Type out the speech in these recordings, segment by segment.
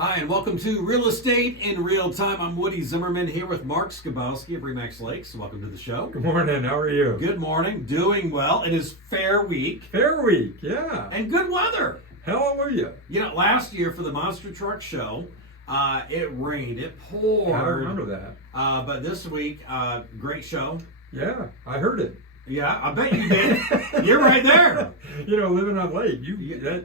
Hi, and welcome to Real Estate in Real Time. I'm Woody Zimmerman here with Mark Skabowski of Remax Lakes. Welcome to the show. Good morning. How are you? Good morning. Doing well. It is fair week. Fair week, yeah. And good weather. Hallelujah. You know, last year for the Monster Truck Show, it rained. It poured. I remember that. But this week, great show. Yeah, I heard it. Yeah, I bet you did. You're right there. You know, living on lake,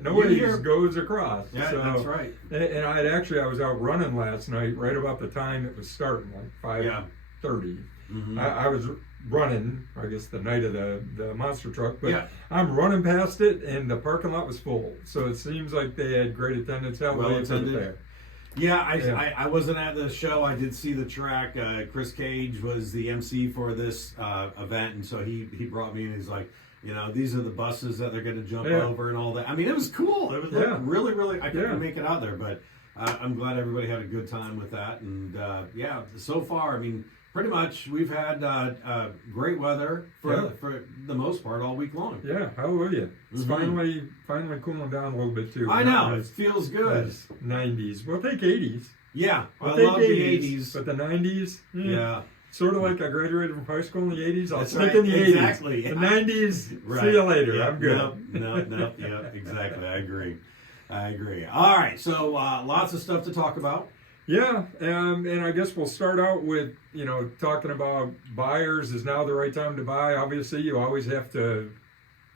nobody just goes across. Yeah, so, that's right. And I was out running last night, right about the time it was starting, like 5:30. Mm-hmm. I was running, I guess, the night of the monster truck, but Yeah. I'm running past it, and the parking lot was full. So it seems like they had great attendance. Well attended. There. Yeah, I wasn't at the show. I did see the track. Chris Cage was the MC for this event, and so he brought me and he's like, you know, these are the buses that they're going to jump over and all that. I mean, it was cool. It was really, really. I couldn't make it out there, but I'm glad everybody had a good time with that. And so far, I mean, pretty much we've had great weather for the most part all week long. Yeah, hallelujah. It's finally cooling down a little bit too. I know, it feels good. 90s. We'll take 80s. Yeah, I We'll love take the 80s. But the 90s, yeah. Sort of like I graduated from high school in the 80s. I'll That's stick right. in the 80s. Exactly. The 90s, Right. see you later. Yeah, I'm good. No, yeah, exactly. I agree. All right, so lots of stuff to talk about. Yeah, and I guess we'll start out with, talking about buyers. Is now the right time to buy? Obviously, you always have to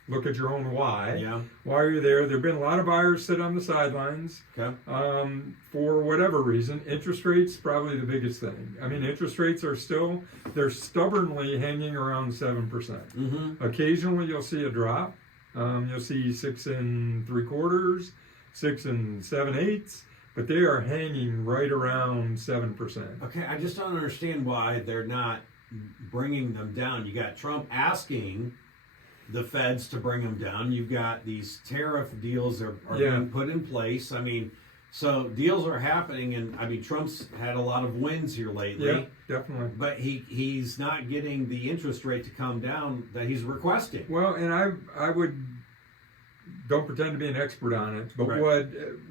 look at your own why. Yeah. Why are you there? There have been a lot of buyers sit on the sidelines. Okay. For whatever reason. Interest rates, probably the biggest thing. I mean, interest rates are they're stubbornly hanging around 7%. Mm-hmm. Occasionally, you'll see a drop. You'll see 6 3/4, 6 7/8. But they are hanging right around 7%. Okay, I just don't understand why they're not bringing them down. You got Trump asking the feds to bring them down. You've got these tariff deals are being put in place. I mean, so deals are happening, and I mean, Trump's had a lot of wins here lately. Yeah, definitely. But he's not getting the interest rate to come down that he's requesting. Well, and I would... don't pretend to be an expert on it, but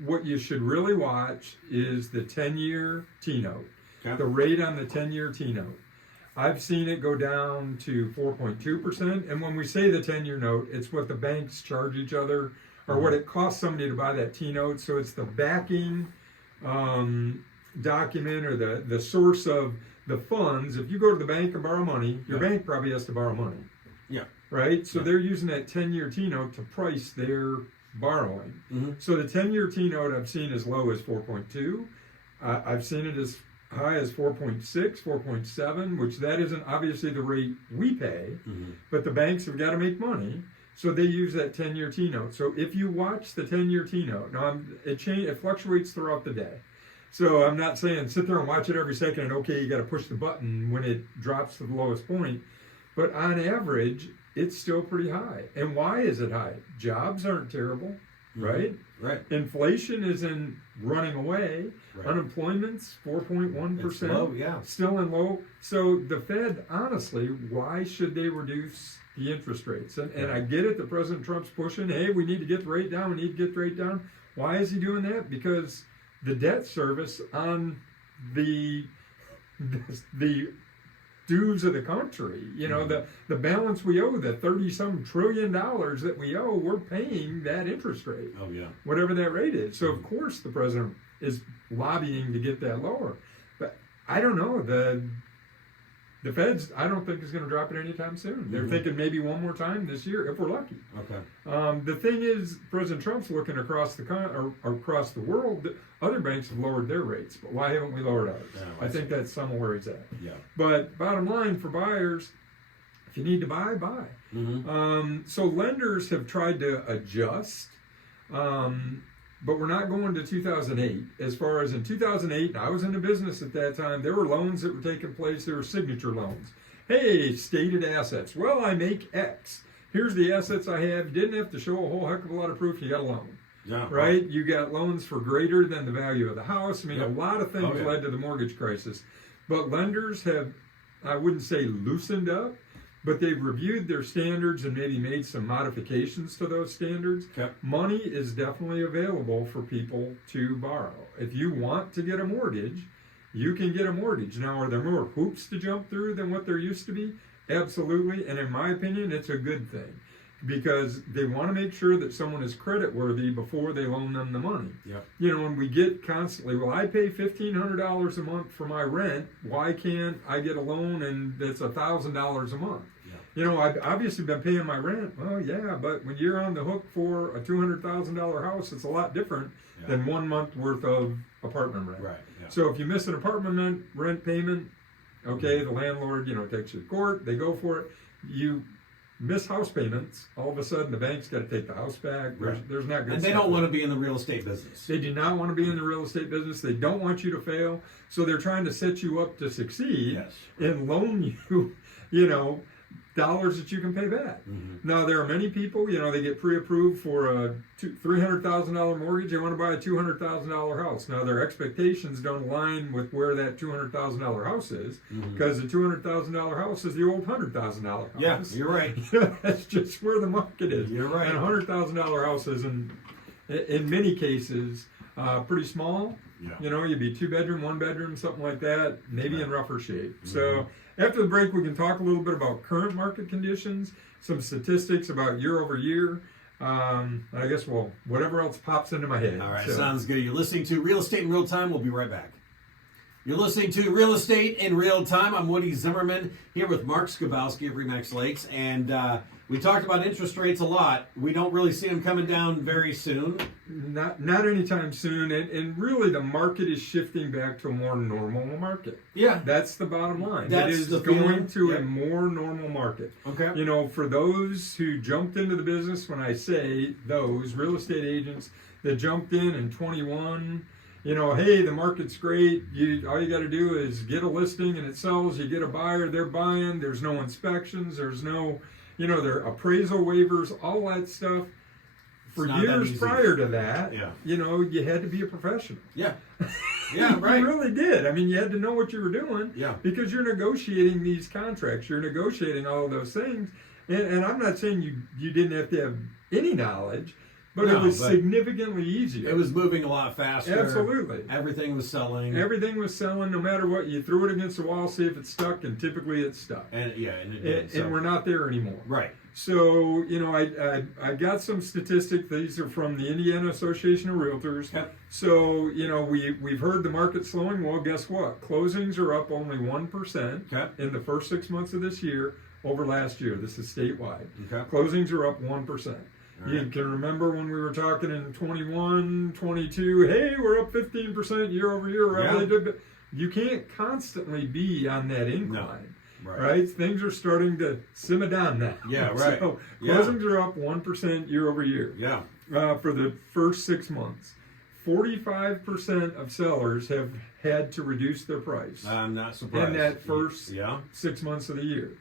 what you should really watch is the 10-year T-note, the rate on the 10-year T-note. I've seen it go down to 4.2%, and when we say the 10-year note, it's what the banks charge each other, or what it costs somebody to buy that T-note. So it's the backing document or the source of the funds. If you go to the bank and borrow money, your bank probably has to borrow money. Yeah. Right? So they're using that 10-year T-note to price their borrowing. Mm-hmm. So the 10-year T-note I've seen as low as 4.2. I've seen it as high as 4.6, 4.7, which that isn't obviously the rate we pay, but the banks have got to make money. So they use that 10-year T-note. So if you watch the 10-year T-note, now it fluctuates throughout the day. So I'm not saying sit there and watch it every second and okay, you got to push the button when it drops to the lowest point. But on average, it's still pretty high. And why is it high? Jobs aren't terrible, right? Right. Inflation isn't running away. Right. Unemployment's 4.1%. It's low, yeah. Still in low. So the Fed, honestly, why should they reduce the interest rates? And I get it that President Trump's pushing, hey, we need to get the rate down, we need to get the rate down. Why is he doing that? Because the debt service on the dues of the country, the balance we owe, the 30-some trillion dollars that we owe, we're paying that interest rate. Oh, yeah. Whatever that rate is. So, of course, the president is lobbying to get that lower. But I don't know. The Fed's, I don't think, is going to drop it anytime soon. They're thinking maybe one more time this year, if we're lucky. Okay. The thing is, President Trump's looking across the world. Other banks have lowered their rates, but why haven't we lowered ours? I think that's somewhere where he's at. Yeah. But bottom line for buyers, if you need to buy, buy. So lenders have tried to adjust, but we're not going to 2008. As far as in 2008, and I was in the business at that time, there were loans that were taking place. There were signature loans. Hey, stated assets. Well, I make X. Here's the assets I have. You didn't have to show a whole heck of a lot of proof. You got a loan. Yeah, right? You got loans for greater than the value of the house. I mean, a lot of things led to the mortgage crisis. But lenders have, I wouldn't say loosened up, but they've reviewed their standards and maybe made some modifications to those standards. Okay. Money is definitely available for people to borrow. If you want to get a mortgage, you can get a mortgage. Now, are there more hoops to jump through than what there used to be? Absolutely. And in my opinion, it's a good thing, because they want to make sure that someone is credit worthy before they loan them the money. Yep. You know, when we get constantly, well, I pay $1,500 a month for my rent. Why can't I get a loan and it's $1,000 a month? Yep. You know, I've obviously been paying my rent. Well, yeah, but when you're on the hook for a $200,000 house, it's a lot different than 1 month worth of apartment rent. Right. Yeah. So if you miss an apartment rent payment, okay, the landlord, takes you to court. They go for it. You miss house payments, all of a sudden the bank's got to take the house back. There's not good. And they don't want to be in the real estate business. They do not want to be in the real estate business. They don't want you to fail. So they're trying to set you up to succeed. Yes. And loan you, dollars that you can pay back. Mm-hmm. Now, there are many people, they get pre-approved for a $300,000 mortgage. They want to buy a $200,000 house. Now, their expectations don't align with where that $200,000 house is, because the $200,000 house is the old $100,000 house. Yeah, you're right. That's just where the market is. You're right. And a $100,000 house is, in many cases, pretty small. Yeah. You'd be 2-bedroom, 1-bedroom, something like that, maybe in rougher shape. So after the break, we can talk a little bit about current market conditions, some statistics about year over year. I guess, whatever else pops into my head. All right, sounds good. You're listening to Real Estate in Real Time. We'll be right back. You're listening to Real Estate in Real Time. I'm Woody Zimmerman here with Mark Skabowski of Remax Lakes, and we talked about interest rates a lot. We don't really see them coming down very soon. Not anytime soon, and really the market is shifting back to a more normal market. Yeah. That's the bottom line. That's it is the going feeling. to Yeah. a more normal market. Okay. For those who jumped into the business, when I say those real estate agents that jumped in 21, hey, the market's great. All you got to do is get a listing and it sells. You get a buyer, they're buying. There's no inspections. There's no, their appraisal waivers, all that stuff. For years prior to that, you had to be a professional. Yeah. Yeah, right. You really did. I mean, you had to know what you were doing. Yeah. Because you're negotiating these contracts. You're negotiating all of those things. And I'm not saying you didn't have to have any knowledge, but it was significantly easier. It was moving a lot faster. Absolutely. Everything was selling. Everything was selling, no matter what. You threw it against the wall, see if it stuck, and typically it stuck. And it did. And we're not there anymore. Right. So, I got some statistics. These are from the Indiana Association of Realtors. Yep. So, we've heard the market slowing. Well, guess what? Closings are up only 1% in the first 6 months of this year over last year. This is statewide. Okay. Closings are up 1%. You can remember when we were talking in 21, 22, hey, we're up 15% year over year. Yeah. You can't constantly be on that incline. No. Right. Things are starting to simmer down now. Yeah, right. So closings are up 1% year over year. Yeah. For the first 6 months. 45% of sellers have had to reduce their price. I'm not surprised. In that first 6 months of the year.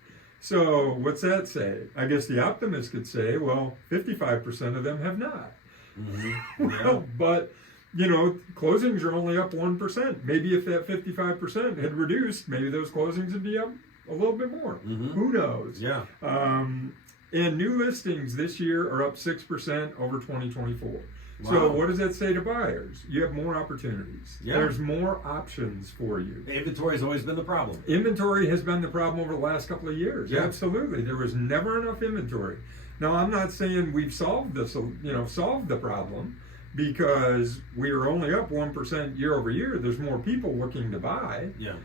So what's that say? I guess the optimist could say, 55% of them have not. Mm-hmm. Well, but closings are only up 1%. Maybe if that 55% had reduced, maybe those closings would be up a little bit more. Mm-hmm. Who knows? Yeah. And new listings this year are up 6% over 2024. Wow. So what does that say to buyers? You have more opportunities. Yeah. There's more options for you. Inventory has always been the problem. Inventory has been the problem over the last couple of years. Yeah. Absolutely. There was never enough inventory. Now, I'm not saying we've solved the problem, because we are only up 1% year over year. There's more people looking to buy. Yeah.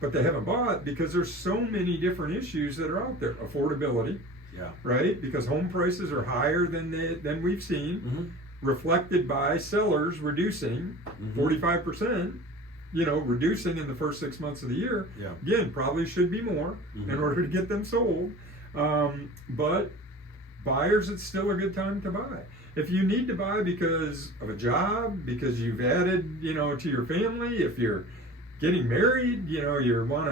But they haven't bought because there's so many different issues that are out there. Affordability. Yeah. Right? Because home prices are higher than we've seen. Mm-hmm. Reflected by sellers reducing 45%, reducing in the first 6 months of the year. Yeah. Again, probably should be more in order to get them sold. But buyers, it's still a good time to buy. If you need to buy because of a job, because you've added, to your family, if you're getting married, you're going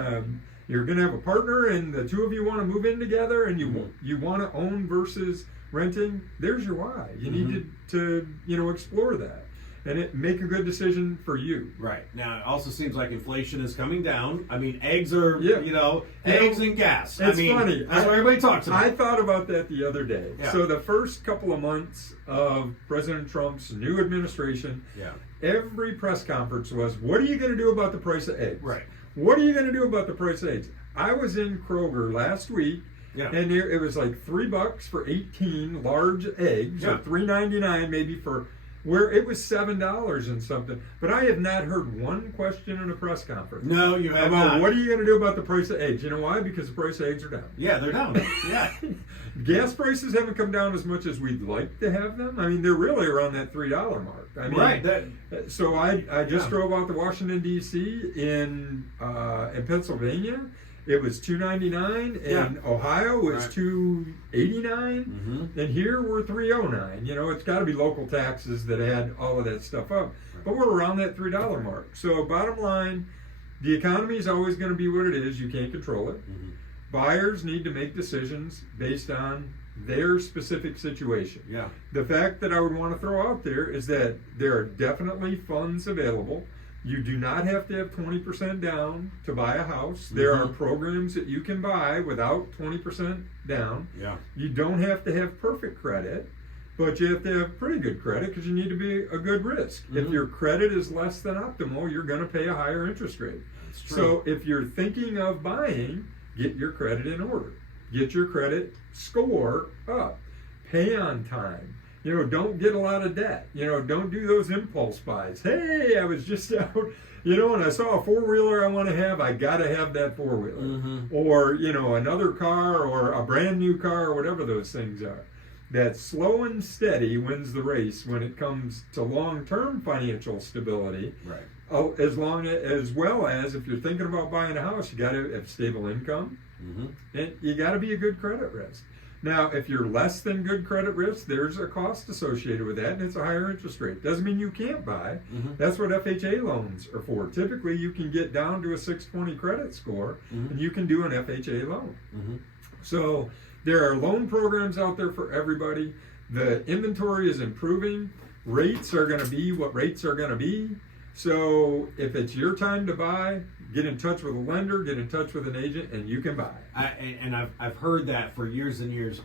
to have a partner and the two of you want to move in together and you want to own versus renting, there's your why. You need to explore that. and make a good decision for you. Right. Now, it also seems like inflation is coming down. I mean, eggs are, Yeah. eggs and gas. It's funny. That's what everybody talks about. I thought about that the other day. Yeah. So the first couple of months of President Trump's new administration, Yeah. every press conference was, what are you going to do about the price of eggs? Right. What are you going to do about the price of eggs? I was in Kroger last week, Yeah. and it was like $3 for 18 large eggs, Yeah. or $3.99 maybe for where it was $7 and something. But I have not heard one question in a press conference No, you have about not. what are you going to do about the price of eggs. You know why? Because the price of eggs are down. Yeah, they're down. Yeah. Gas prices haven't come down as much as we'd like to have them. I mean, they're really around that $3 mark. I mean, Right. so I just Yeah. drove out to Washington D.C. in Pennsylvania. It was $2.99. In Yeah. Ohio, it's Right. $2.89. Mm-hmm. And here we're $3.09. It's got to be local taxes that add all of that stuff up. But we're around that $3 mark. So bottom line, the economy is always going to be what it is. You can't control it. Mm-hmm. Buyers need to make decisions based on their specific situation. Yeah. The fact that I would want to throw out there is that there are definitely funds available. You do not have to have 20% down to buy a house. There are Mhm. programs that you can buy without 20% down. Yeah. You don't have to have perfect credit, but you have to have pretty good credit because you need to be a good risk. If Mhm. your credit is less than optimal, you're going to pay a higher interest rate. That's true. So if you're thinking of buying, get your credit in order. Get your credit score up. Pay on time. Don't get a lot of debt. Don't do those impulse buys. Hey, I was just out, and I saw a four-wheeler I want to have. I got to have that four-wheeler. Mhm. Or, another car or a brand new car or whatever those things are. That slow and steady wins the race when it comes to long-term financial stability. Right. As well as if you're thinking about buying a house, you got to have stable income, Mm-hmm. and you got to be a good credit risk. Now, if you're less than good credit risk, there's a cost associated with that, and it's a higher interest rate. Doesn't mean you can't buy. Mhm. That's what FHA loans are for. Typically, you can get down to a 620 credit score, Mhm. and you can do an FHA loan. Mm-hmm. So there are loan programs out there for everybody. The inventory is improving. Rates are going to be what rates are going to be. So if it's your time to buy, get in touch with a lender, get in touch with an agent, and you can buy. I've heard that for years and years.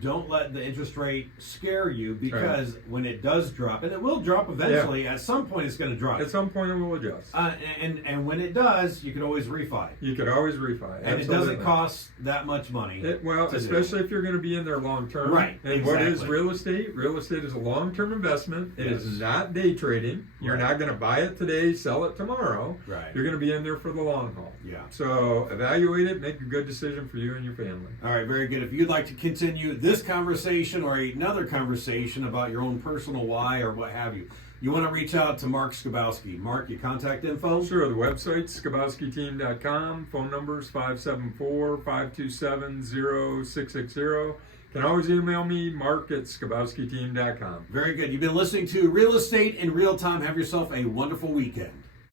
Don't let the interest rate scare you, because when it does drop, and it will drop eventually, at some point it's going to drop. At some point it will adjust. And when it does, you can always refi. You could always refi. And Absolutely. it doesn't cost that much money. Well, to especially if you're going to be in there long term. Right, And what is exactly. real estate? Real estate is a long term investment. It is Yes. not day trading. You're Right. not going to buy it today, sell it tomorrow. Right. You're going to be in there for the long haul. Yeah. So evaluate it, make a good decision for you and your family. All right, very good. If you'd like to continue this conversation or another conversation about your own personal why or what have you, you want to reach out to Mark Skabowski. Mark, your contact info? Sure, the website's skabowskiteam.com. Phone number's 574-527-0660. Can always email me, mark@skabowskiteam.com. Very good. You've been listening to Real Estate in Real Time. Have yourself a wonderful weekend.